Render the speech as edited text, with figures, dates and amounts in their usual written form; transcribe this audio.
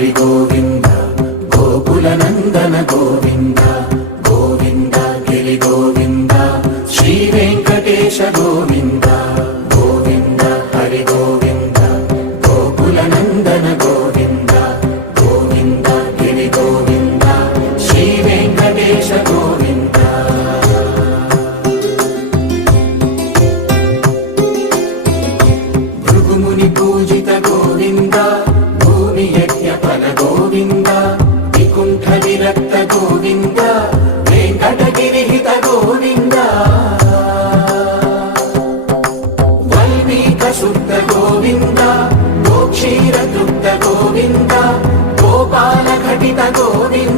హరి గోవింద గోకుల నందన గోవింద గోవింద గిరి గోవింద శ్రీ వెంకటేశ గోవింద గోవింద హరి గోవింద గోకుల నందన గోవింద గోవింద గిరి గోవింద శ్రీ వెంకటేశ గోవింద భృగుముని పూజిత గోవింద భూమి యజ్ఞ ఫల గోవింద వికుంఠ విరక్త గోవింద వెంకటగిరిహిత గోవింద వల్మీక శుద్ధ గోవింద గోక్షీర తృప్త గోవింద గోపాల ఘటిత గోవింద